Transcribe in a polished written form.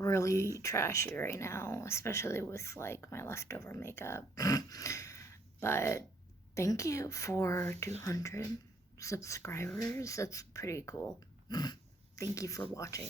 Really trashy right now, especially with like my leftover makeup. But thank you for 200 subscribers. That's pretty cool. Thank you for watching.